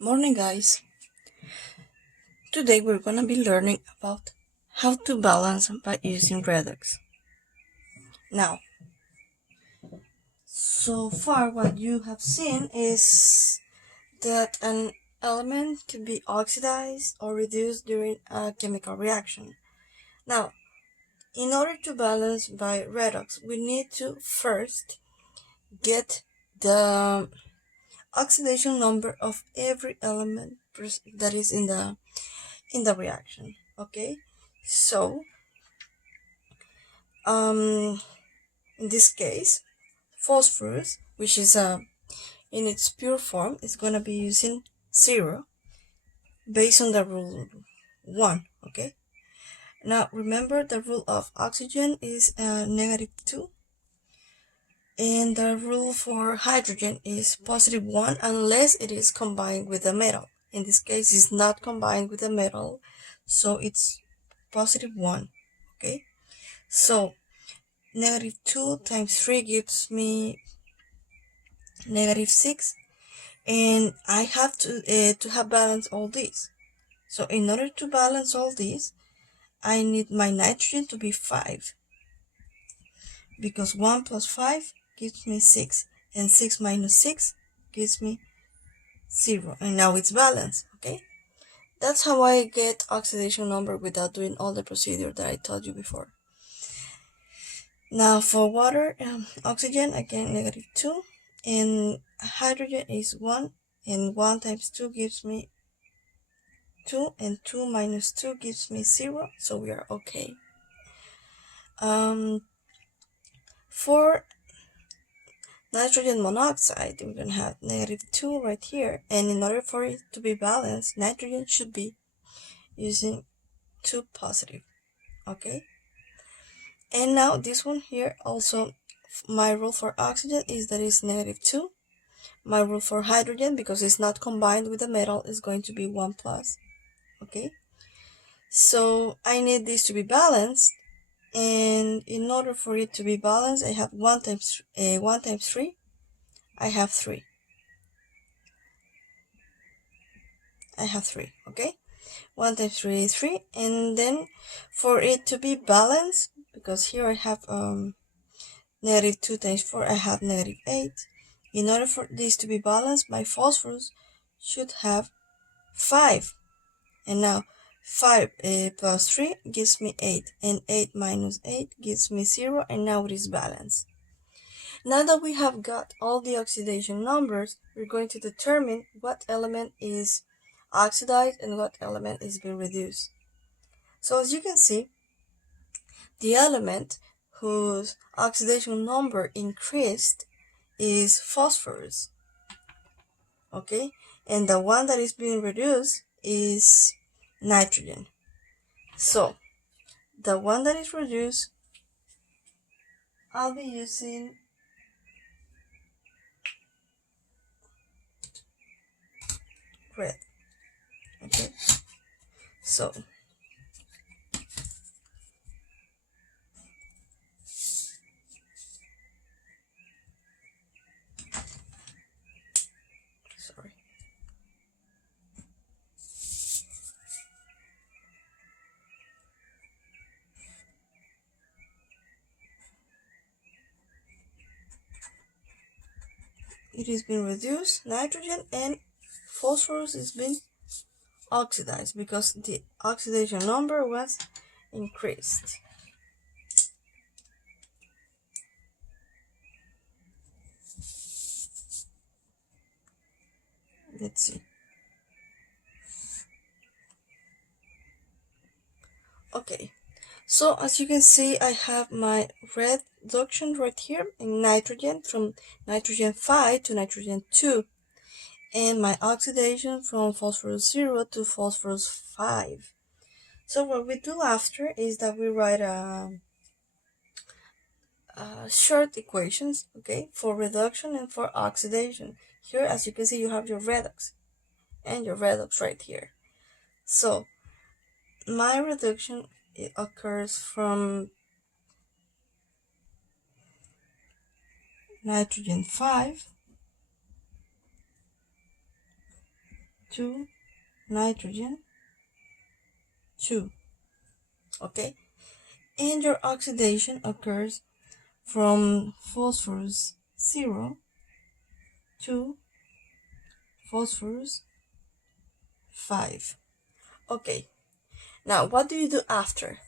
Morning, guys. Today we're gonna be learning about how to balance by using redox. Now, so far what you have seen is that an element can be oxidized or reduced during a chemical reaction. Now, in order to balance by redox, we need to first get the oxidation number of every element that is in the reaction. Okay, so in this case, phosphorus, which is in its pure form, is gonna be using 0 based on the rule 1. Okay, now remember the rule of oxygen is -2, and the rule for hydrogen is +1 unless it is combined with a metal. In this case, it's not combined with a metal, so it's +1. Okay, so -2 times 3 gives me -6, and I have to have balance all these. So in order to balance all these, I need my nitrogen to be 5, because 1 plus 5 gives me 6, and 6 minus 6 gives me 0, and now it's balanced. Okay, that's how I get oxidation number without doing all the procedure that I told you before. Now for water, oxygen, again -2, and hydrogen is 1, and 1 times 2 gives me 2, and 2 minus 2 gives me 0, so we are okay. For nitrogen monoxide, we're going to have -2 right here, and in order for it to be balanced, nitrogen should be using 2 positive. Okay, and now this one here also, my rule for oxygen is that it's -2. My rule for hydrogen, because it's not combined with the metal, is going to be 1 plus. Okay, so I need this to be balanced, and in order for it to be balanced, I have 1 times 3. I have 3. Okay, 1 times 3 is 3, and then for it to be balanced, because here I have -2 times 4, I have -8. In order for this to be balanced, my phosphorus should have 5, and now 5 plus 3 gives me 8, and 8 minus 8 gives me 0, and now it is balanced. Now that we have got all the oxidation numbers, we're going to determine what element is oxidized and what element is being reduced. So as you can see, the element whose oxidation number increased is phosphorus. Okay, and the one that is being reduced is nitrogen. So the one that is reduced, I'll be using red. Okay, so sorry. It is being reduced, nitrogen, and phosphorus is being oxidized because the oxidation number was increased. Let's see. Okay, so as you can see, I have my reduction right here in nitrogen from nitrogen 5 to nitrogen 2, and my oxidation from phosphorus 0 to phosphorus 5. So what we do after is that we write short equations, okay, for reduction and for oxidation. Here, as you can see, you have your redox and your redox right here. So my reduction, it occurs from nitrogen 5 2 nitrogen 2. Okay, and your oxidation occurs from phosphorus 0 to phosphorus 5. Okay, now what do you do after?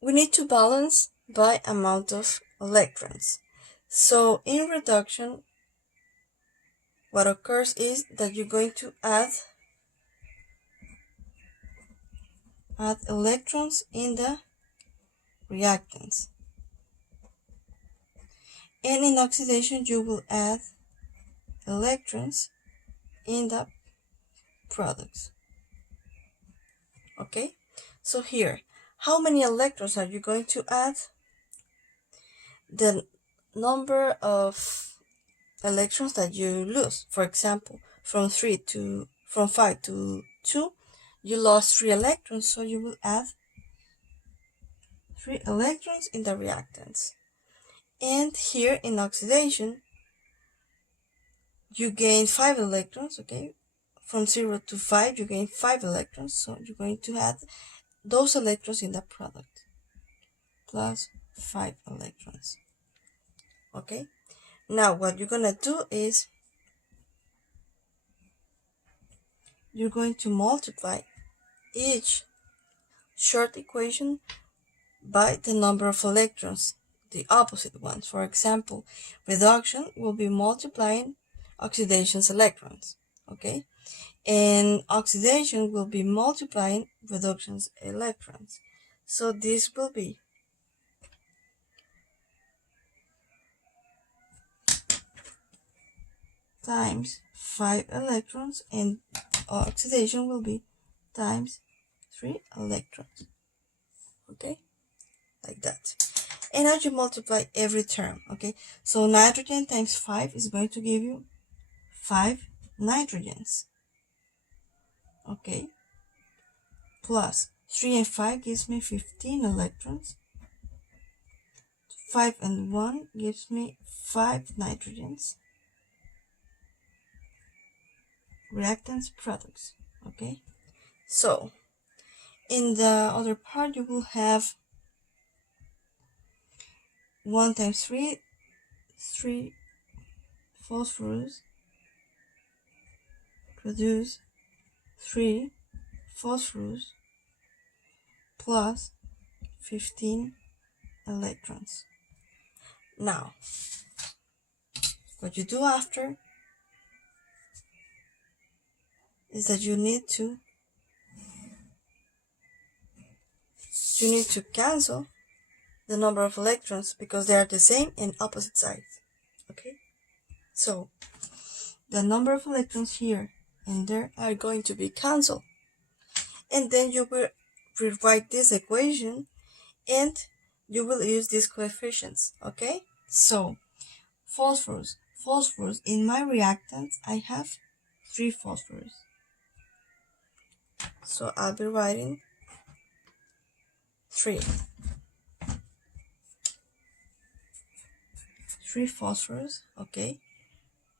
We need to balance by amount of electrons. So in reduction, what occurs is that you're going to add electrons in the reactants. And in oxidation, you will add electrons in the products. Okay, so here, how many electrons are you going to add? The number of electrons that you lose. For example, from 5 to 2, you lost 3 electrons, so you will add 3 electrons in the reactants. And here in oxidation, you gain 5 electrons, okay? From 0 to 5, you gain 5 electrons, so you're going to add those electrons in the product, plus 5 electrons, okay? Now, what you're gonna do is, you're going to multiply each short equation by the number of electrons, the opposite ones. For example, reduction will be multiplying oxidation's electrons, okay? And oxidation will be multiplying reduction's electrons. So this will be times 5 electrons, and oxidation will be times 3 electrons, okay, like that. And now you multiply every term, okay? So nitrogen times 5 is going to give you 5 nitrogens, okay, plus 3 and 5 gives me 15 electrons, 5 and 1 gives me 5 nitrogens, reactants, products, okay? So in the other part, you will have 1 times 3, 3 phosphorus, produce 3 phosphorus plus 15 electrons. Now, what you do after is that you need to cancel the number of electrons because they are the same in opposite sides, okay? So the number of electrons here and there are going to be canceled, and then you will rewrite this equation and you will use these coefficients, okay? So phosphorus in my reactants, I have 3 phosphorus, so I'll be writing 3 phosphorus, okay,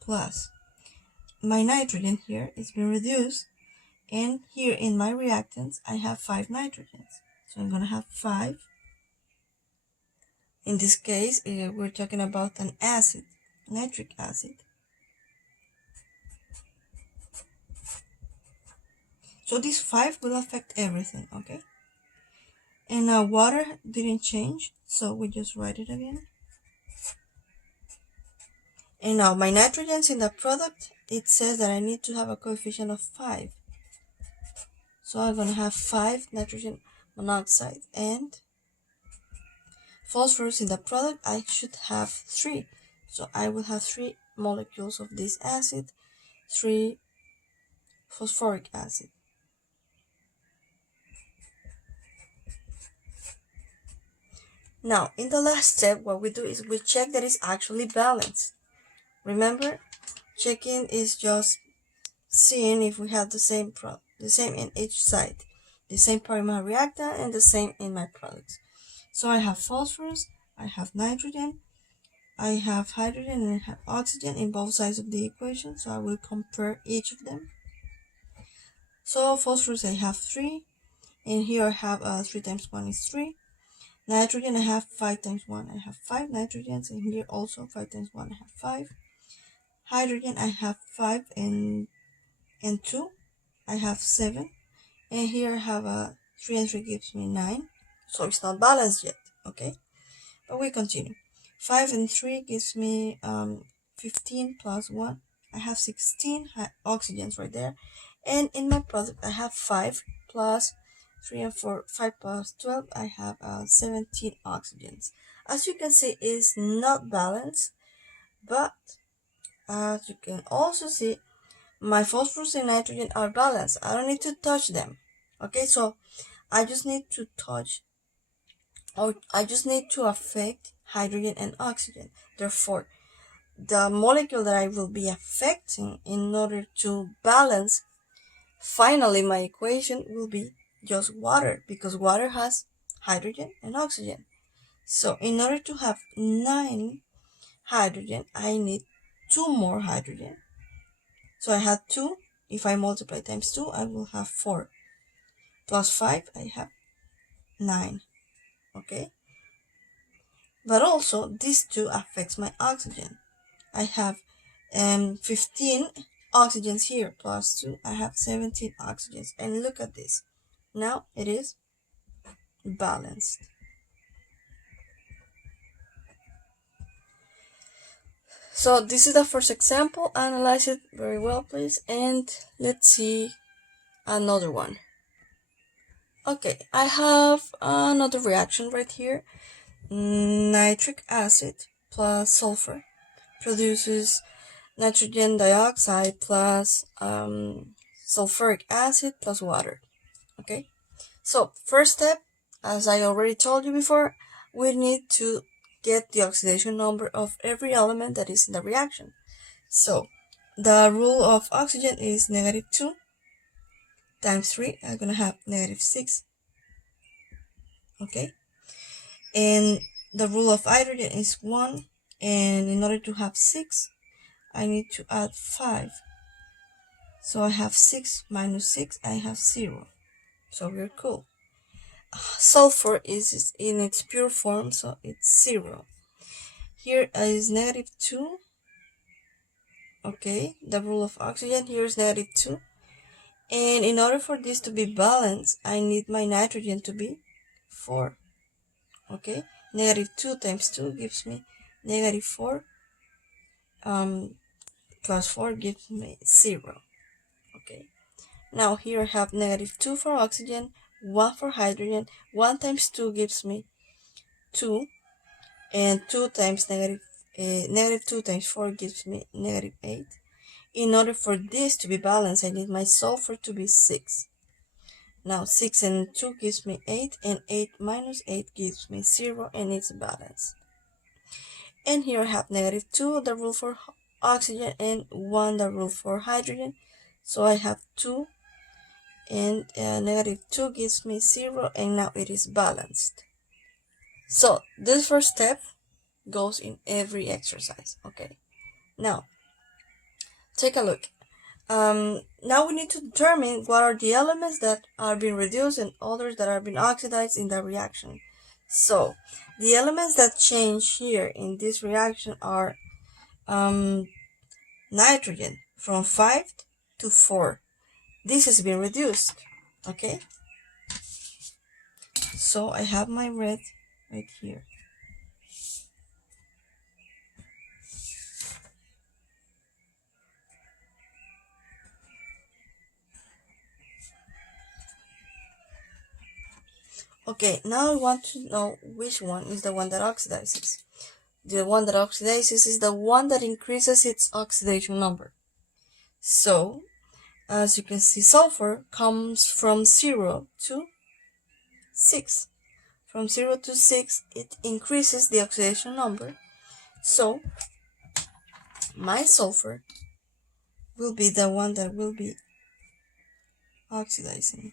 plus my nitrogen here is being reduced, and here in my reactants I have 5 nitrogens, so I'm gonna have 5. In this case, we're talking about an acid, nitric acid. So this 5 will affect everything, okay? And now water didn't change, so we just write it again. And now my nitrogens in the product, it says that I need to have a coefficient of 5. So I'm going to have 5 nitrogen monoxide, and phosphorus in the product, I should have 3. So I will have 3 molecules of this acid, 3 phosphoric acid. Now, in the last step, what we do is we check that it's actually balanced. Remember, checking is just seeing if we have the same in each side, the same part in my reactant and the same in my products. So I have phosphorus, I have nitrogen, I have hydrogen and I have oxygen in both sides of the equation, so I will compare each of them. So phosphorus I have 3, and here I have 3 times 1 is 3. Nitrogen I have 5 times 1, I have 5 nitrogens, and here also 5 times 1 I have 5. Hydrogen I have 5 and 2, I have 7. And here I have 3 and 3 gives me 9, so it's not balanced yet, okay? But we continue. 5 and 3 gives me 15 plus 1. I have 16 oxygens right there. And in my product, I have 5 plus 3 and 4, 5 plus 12, I have 17 oxygens. As you can see, it's not balanced, but as you can also see, my phosphorus and nitrogen are balanced. I don't need to touch them. Okay, so I just need to touch, or I just need to affect hydrogen and oxygen. Therefore, the molecule that I will be affecting in order to balance finally my equation will be just water, because water has hydrogen and oxygen. So in order to have 9 hydrogen, I need 2 more hydrogen. So I had 2. If I multiply times 2, I will have 4. Plus 5, I have 9. Okay? But also, this 2 affects my oxygen. I have 15 oxygens here, plus 2, I have 17 oxygens. And look at this. Now it is balanced. So this is the first example. Analyze it very well, please. And let's see another one. Okay, I have another reaction right here. Nitric acid plus sulfur produces nitrogen dioxide plus sulfuric acid plus water. Okay, so first step, as I already told you before, we need to get the oxidation number of every element that is in the reaction. So the rule of oxygen is -2 times 3. I'm gonna have -6. Okay, and the rule of hydrogen is 1, and in order to have 6, I need to add 5. So I have 6 minus 6, I have 0. So we're cool. Sulfur is in its pure form, so it's 0. Here is -2. Okay, the rule of oxygen here is -2. And in order for this to be balanced, I need my nitrogen to be 4. Okay, -2 times 2 gives me -4. Plus 4 gives me 0. Okay, now here I have -2 for oxygen, 1 for hydrogen. 1 times 2 gives me 2, and 2 times -2 times 4 gives me -8. In order for this to be balanced, I need my sulfur to be 6. Now 6 and 2 gives me 8, and 8 minus 8 gives me 0, and it's balanced. And here I have -2, the rule for oxygen, and 1, the rule for hydrogen. So I have 2, and -2 gives me 0, and now it is balanced. So this first step goes in every exercise. Okay, now take a look. Now we need to determine what are the elements that are being reduced and others that are being oxidized in the reaction. So the elements that change here in this reaction are nitrogen from 5 to 4. This has been reduced. Okay, so I have my red right here. Okay, now I want to know which one is the one that oxidizes. The one that oxidizes is the one that increases its oxidation number. So, as you can see, sulfur comes from 0 to 6. From 0 to 6, it increases the oxidation number. So, my sulfur will be the one that will be oxidizing.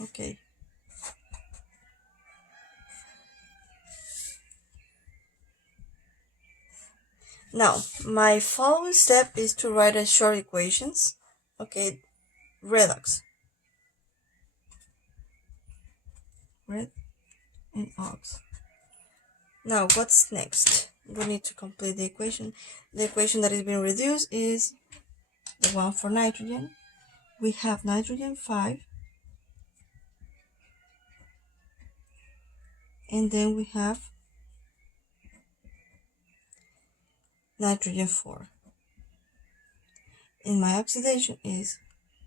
Okay. Now, my following step is to write a short equations. Okay, redox. Red and ox. Now, what's next? We need to complete the equation. The equation that is being reduced is the one for nitrogen. We have nitrogen 5, and then we have nitrogen 4. And my oxidation is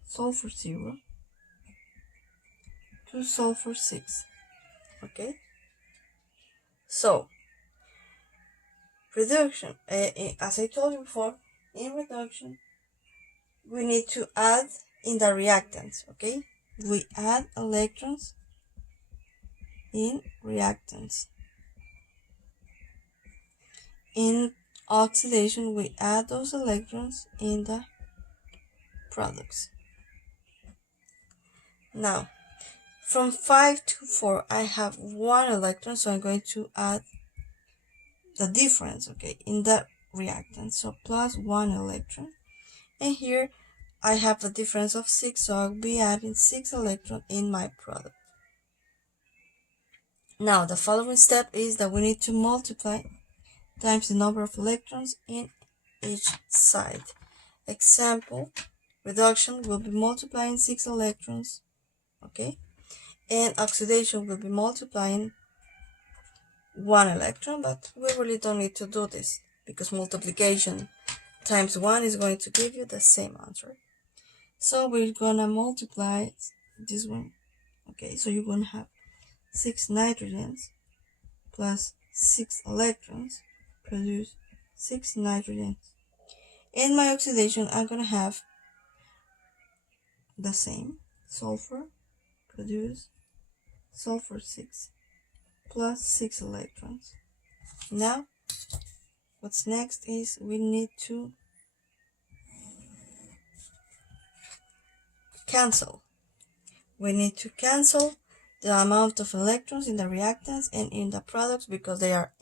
sulfur 0 to sulfur 6. Okay? So, reduction, as I told you before, in reduction, we need to add in the reactants, okay? We add electrons in reactants. In oxidation, we add those electrons in the products. Now, from 5 to 4, I have 1 electron, so I'm going to add the difference, okay, in the reactant. So plus 1 electron. And here I have the difference of 6, so I'll be adding 6 electrons in my product. Now, the following step is that we need to multiply times the number of electrons in each side. Example, reduction will be multiplying 6 electrons, okay? And oxidation will be multiplying 1 electron, but we really don't need to do this because multiplication times 1 is going to give you the same answer. So we're gonna multiply this one, okay? So you're gonna have 6 nitrogens plus 6 electrons produce 6 nitrogens. In my oxidation, I'm gonna have the same. Sulfur produce sulfur 6 plus 6 electrons. Now, what's next is we need to cancel. We need to cancel the amount of electrons in the reactants and in the products because they are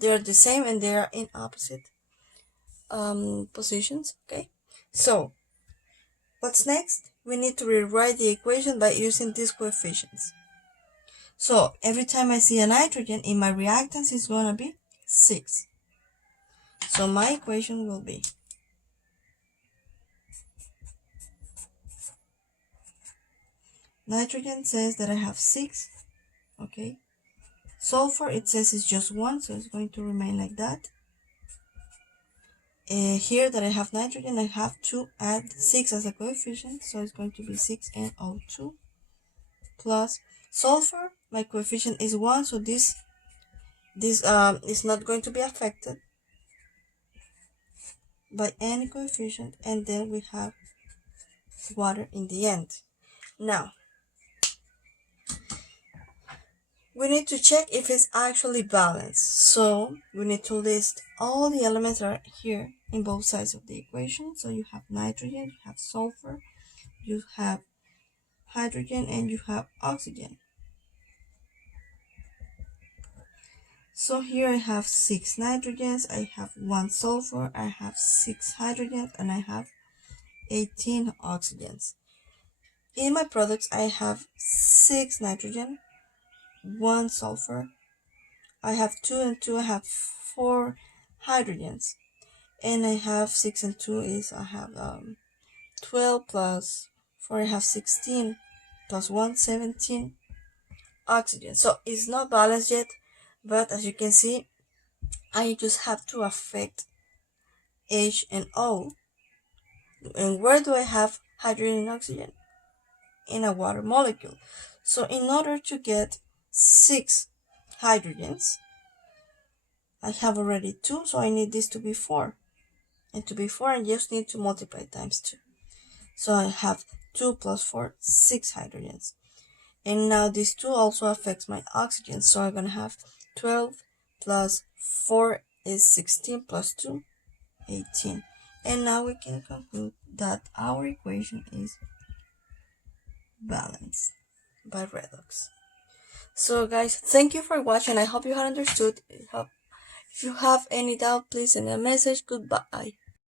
the same and they are in opposite positions. Okay, so what's next? We need to rewrite the equation by using these coefficients. So every time I see a nitrogen in my reactants, it's gonna be 6. So my equation will be nitrogen says that I have 6, okay? Sulfur, it says it's just 1, so it's going to remain like that. Here that I have nitrogen, I have to add 6 as a coefficient, so it's going to be 6NO2 plus sulfur. My coefficient is 1, so this is not going to be affected by any coefficient, and then we have water in the end. Now, we need to check if it's actually balanced. So we need to list all the elements that are here in both sides of the equation. So you have nitrogen, you have sulfur, you have hydrogen, and you have oxygen. So here I have 6 nitrogens, I have 1 sulfur, I have 6 hydrogens, and I have 18 oxygens. In my products, I have 6 nitrogen, 1 sulfur, I have 2 and 2, I have 4 hydrogens, and I have 6 and 2 is I have 12 plus 4, I have 16 plus 1, 17 oxygen. So it's not balanced yet, but as you can see, I just have to affect H and O. And where do I have hydrogen and oxygen? In a water molecule. So in order to get 6 hydrogens, I have already 2, so I need this to be 4. And to be 4, I just need to multiply times 2. So I have 2 plus 4, 6 hydrogens. And now this 2 also affects my oxygen, so I'm going to have 12 plus 4 is 16 plus 2, 18. And now we can conclude that our equation is balanced by redox. So guys, thank you for watching. I hope you had understood. If you have any doubt, please send a message. Goodbye.